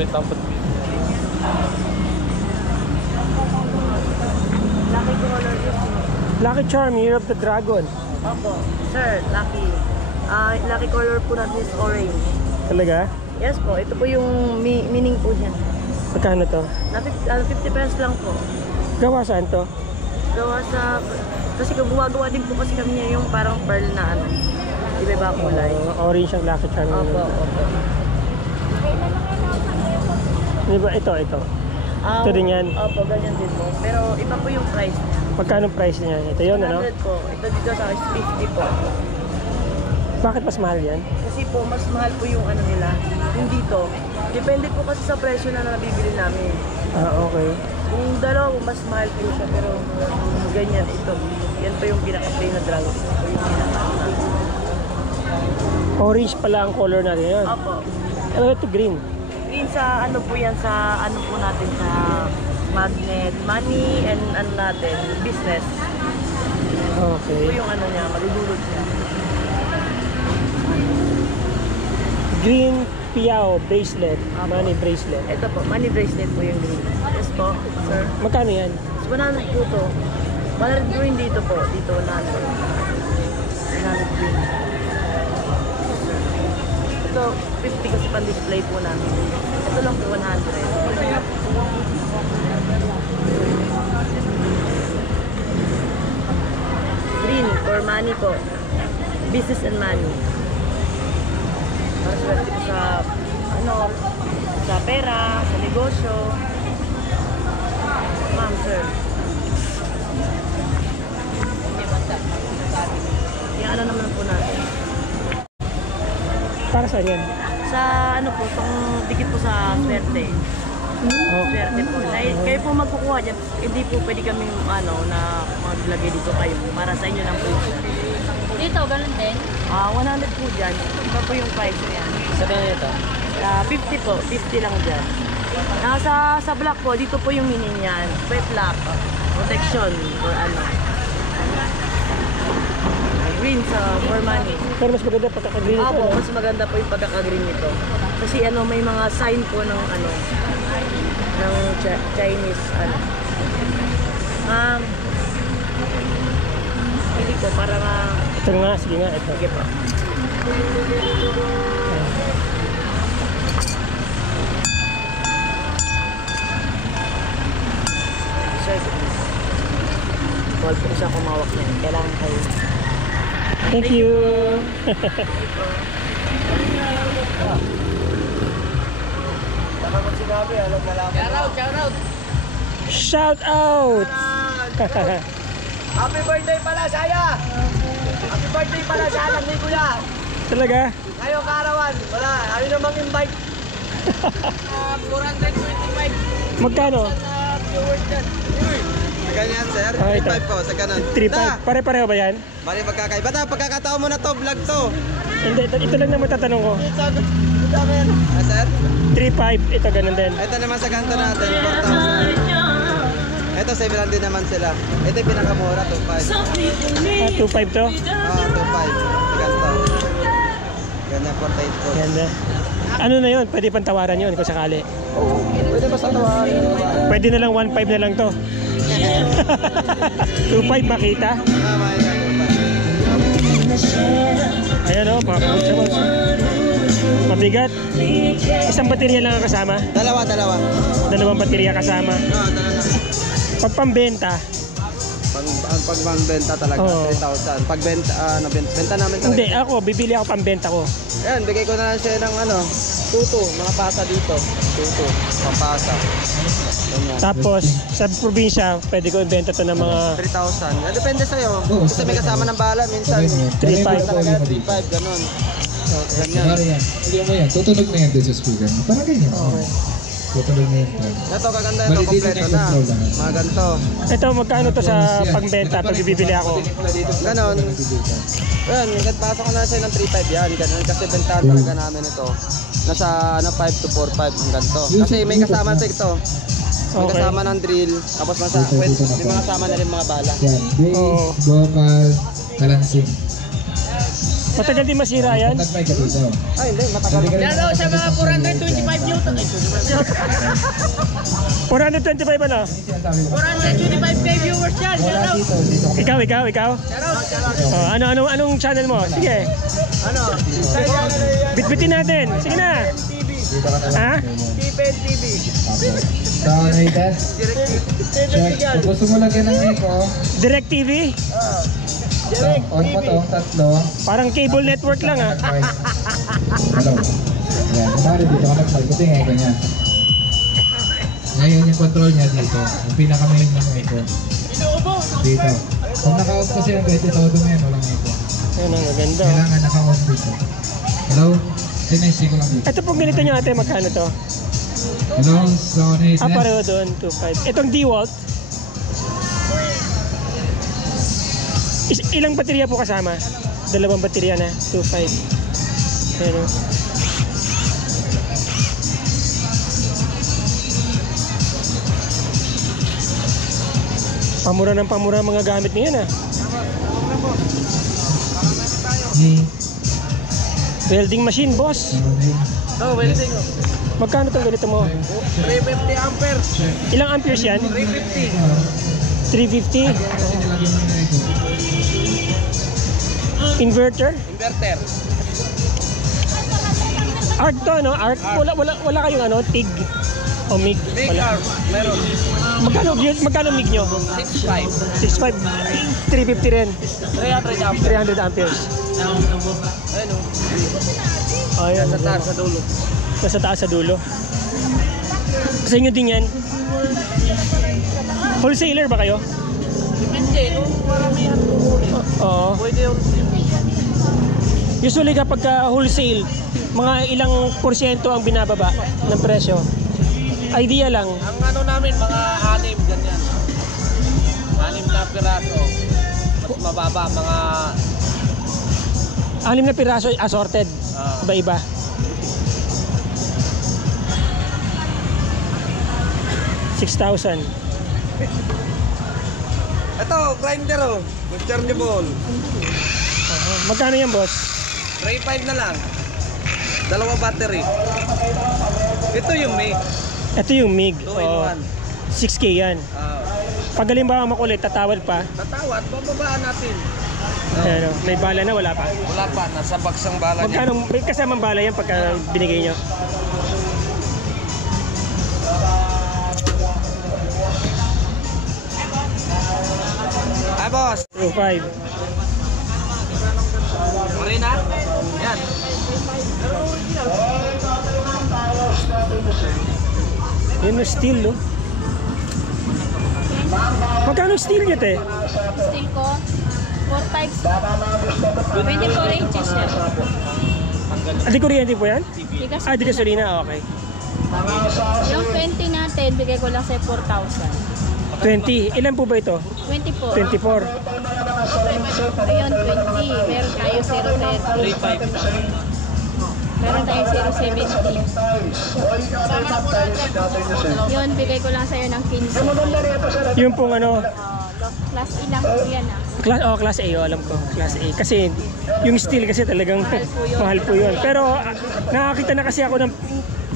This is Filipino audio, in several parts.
Red Tampon. Lucky color yun. Lucky Charm, Year of the Dragon. Opo. Sir, lucky. Lucky color po natin is orange. Talaga? Yes po, ito po yung meaning po niya. Magkano to? 50 pesos lang po. Gawa saan to? Gawa sa... Kasi gumagawa din po kasi kami niya yung parang pearl na ano. Iba-iba kulay. Orange ang Lucky Charm. Opo, opo. Di ba? Ito. Ito din yan. Opo, ganyan din po. Pero iba po yung price niya. Magkano price niya? Ito yun, ano? 100 po. Ito dito sa 50 po. Bakit mas mahal yan? Kasi po, mas mahal po yung ano nila. Yung dito. Depende po kasi sa presyo na nabibili namin. Okay. Yung dalawa, mas mahal po siya. Pero ganyan, ito. Yan po yung pinaka-plain na dragon. Ito po yung pinaka-plain. Orange pala ang color natin yun. Opo. Ito green. Green sa ano po yan, sa ano po natin, sa magnet, money, and ano natin, business. Okay. Ito yung ano niya, madudulot niya. Green Piao bracelet. Money bracelet. Ito po, money bracelet po yung green. Yes po, sir. Magkano yan? 100 po to. 100 green dito po. Dito 100. 100 green. Ito, 50 kasi pan-display po namin. Ito lang po 100. Green for money po. Business and money. Para swerte po sa ano, sa pera, sa negosyo. Ma'am, sir. Yung ano naman po natin. Para saan yan? Sa ano po, itong dikit po sa swerte. Swerte po. Kayo po magkukuha dyan, hindi po pwede kami ano, na maglagay dito kayo. Para sa inyo lang po. Dito, ganun din? 100 po dyan. Iba po yung price niya. Sa kanya ito? 50 po. 50 lang dyan. Sa black po, dito po yung meaning niyan. Wet lock. Protection or ano. Green sa for money. Pero mas maganda pagkaka-green ito. Opo, ano? mas maganda po yung pagkaka-green nito. Kasi ano, may mga sign po ng ano, ng Chinese ano. Pili ko para Ito nga, sige nga. Ito. sige po. Sir, huwag po siya kumawak niya. Kailangan kayo. Thank you. Baka kung sinabi, alam na lang. Shout out! Happy birthday pala, Saya! Happy birthday pala sa anak ni Kuya! Talaga? Ngayong karawan, wala. Ano namang invite? 425. Magkano? Sa ganyan, sir. Ah, ito. 35 po, sa ganun. 3.5. Pare-pareho ba yan? Bali magkakaiba na. Pagkakataon mo na to, vlog to. Hindi, ito lang naman tatanong ko. Sir? 3.5, ito ganun din. Ito naman sa ganito natin, 4,000. Ito, 700 din naman sila. Ito yung pinakamura, 2,500. 2.5 to? 2,500. Sa ganito. Ganyan, 48 po. Ganda. Ano na yun? Pwede pang tawaran yun kung sakali. Pwede ba sa tawaran? Pwede na lang 1.5 na lang to. 2.5 makita. Tama yan, 2,500. Ayan o, mga kamutsabos. Mabigat. Isang baterya lang ang kasama. Dalawa. Dalawang baterya kasama. Dalawa. Pag pambenta, Ang pagbenta talaga, Oo. 3,000. Pagbenta, benta namin talaga. hindi ako, bibili ako pambenta ko. Ayan, bigay ko na lang siya ng ano, tuto, mga pasa dito. Tuto, pampasa. Ganyan. Tapos sa probinsya, pwede ko ibenta to ng mga 3,000. Depende sa'yo. Kasi may kasama ng bala, minsan 3,500. talaga 3,500, ganun. So, ganyan. Hindi mo yan. Tutunog na yan din sa speaker mo. Parang ganyan. Tutunog na yan. Ito, kaganda ito, kompleto na. Mga ganito. ito, magkano to sa pangbenta pag bibili ako? Ganon. Ayan, nagpasok ko na sa'yo ng 3,500 yan. Ganon, kasi bentahan talaga namin ito. Nasa 5 to 4,500 ang ganito. Kasi may kasama sa ito. May Okay. kasama ng drill, tapos may mga kasama na rin mga bala. Yan. Oo. Bass, vocal, kalansing. Matagal din masira yan. Tagbay ka dito. Ay, hindi, matagal. Yan daw sa mga 425 Newton. 425 ano? 425k viewers yan. Wala dito. Ikaw? Oh, anong channel mo? Sige. Ano? Bitbitin natin. Sige na. Dito ka na Ha? lang. T-Pen TV. So, na-test? Check. Kung gusto mo lagyan ng echo, Direct TV? on mo to, tatlo. Parang cable network lang ah. Nag-mic. Hello. Ayan, kumari dito ka nag-mic. Ito yung echo niya. Ngayon yung control niya dito. Yung pinaka-main ng echo. Dito. Kung naka-off kasi ang pwede todo ngayon, walang echo. Ayun ang maganda. Kailangan naka-off dito. Hello? Sinaysi ko lang dito. Ito pong ganito nyo ate, magkano to? Hello? So, na-test? Pareho doon, 2.5. Itong DeWalt, ilang baterya po kasama? Dalawang baterya na, 2.5. Ayun o. Pamura mga gamit niyan ah. Ni. Welding machine, boss. Oh, welding. Magkano tong ganito mo? 350 ampere. Ilang amperes yan? 350. 350. Kasi nilagyan mo yung echo. Inverter? Inverter. Arc to, no? Arc? Wala kayong ano? TIG? O MIG? Big Wala. arm. Meron. Magkano MIG nyo? 6.5. 6.5. 350 rin. 300 ampere. 300 amperes. Ayun o. Ayan. Sa taas, sa dulo. Nasa taas sa dulo. Sa inyo din yan? Wholesaler ba kayo? Depende. Kung maramihan kukunin. Oo. Pwede yung Usually kapag wholesale, mga ilang porsyento ang binababa ng presyo. Idea lang. ang ano namin, mga 6, ganyan. 6 na piraso. Mas mababa, mga 6 na piraso assorted. Ah. Iba-iba. $6,000. Ito, grinder oh. Rechargeable. Magkano yan, boss? 3.5 na lang. 2 battery. Ito yung May. Ito yung MIG. 2 in 1. 6K yan. Pag halimbawa makulit, tatawad pa. Tatawad, bababaan natin. Ano, may bala na, wala pa. Wala pa, nasa box ang bala niya. Magkano, may kasamang bala yan pagka binigay nyo? Ay, boss. 2.5. Marina? Yan. Yun yung steel, no? Magkano steel nyo, te? Steel ko, 4.5. 24 inches yan. Di kuryente po yan? Bigas Di gasolina, okay. Yung 20 natin, bigay ko lang sa 4,000. 20. Ilan po ba ito? 24. 24. Ayun, 20. Meron tayo 0.30. Meron tayo 0.70. Yun, bigay ko lang sa'yo ng 15. Yung pong ano, Class E lang po yan ah. class A, alam ko. Class A. Kasi yung steel kasi talagang mahal po yun. Pero nakakita na kasi ako ng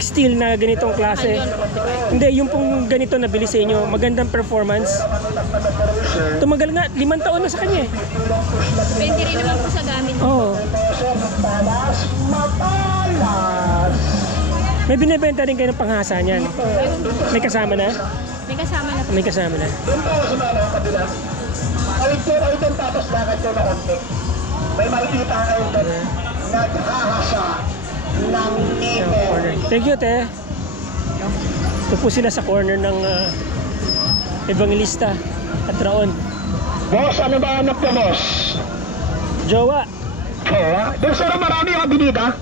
steel na ganitong klase. Hindi, yung pong ganito na bili sa inyo, magandang performance. Tumagal nga, 5 taon na sa kanya eh. Depende rin naman po sa gamit. Oo. May binibenta rin kayo ng panghasa niyan. May kasama na? May kasama na po. May kasama na. Thank you, te. Ito po sila sa corner ng Evangelista at Raon. Boss, ano ba anak niya, boss? Jowa. Oo, doon sa marami ang binida.